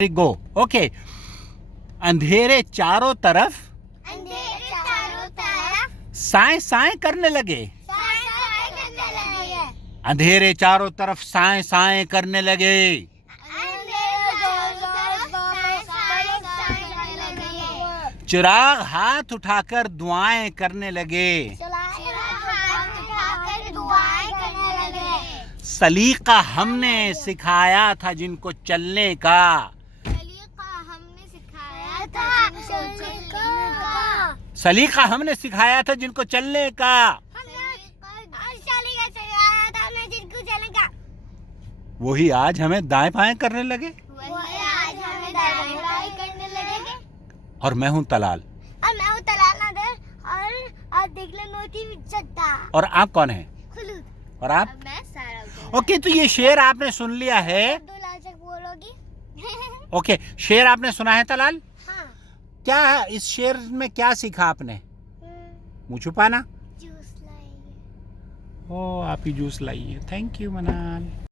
Go okay. अंधेरे चारों तरफ साए साए करने लगे। अंधेरे चारों तरफ साए साए करने लगे। चिराग हाथ उठाकर दुआएं करने लगे। सलीका हमने सिखाया था जिनको चलने का। सलीका हमने सिखाया था जिनको चलने का। वही आज हमें दाएं बाएं करने लगे। और मैं हूँ तलाल। नादर और देख ले मोती चट्टा। और आप कौन हैं? खुलूद। और आप? मैं सारा। ओके, तो ये शेर आपने सुन लिया है। बोलोगी? ओके, शेर आपने सुना है तलाल। हाँ। क्या है इस शेर में, क्या सीखा आपने? मुँह छुपाना। जूस लाइए। ओ, आप ही जूस लाइए। थैंक यू मनाल।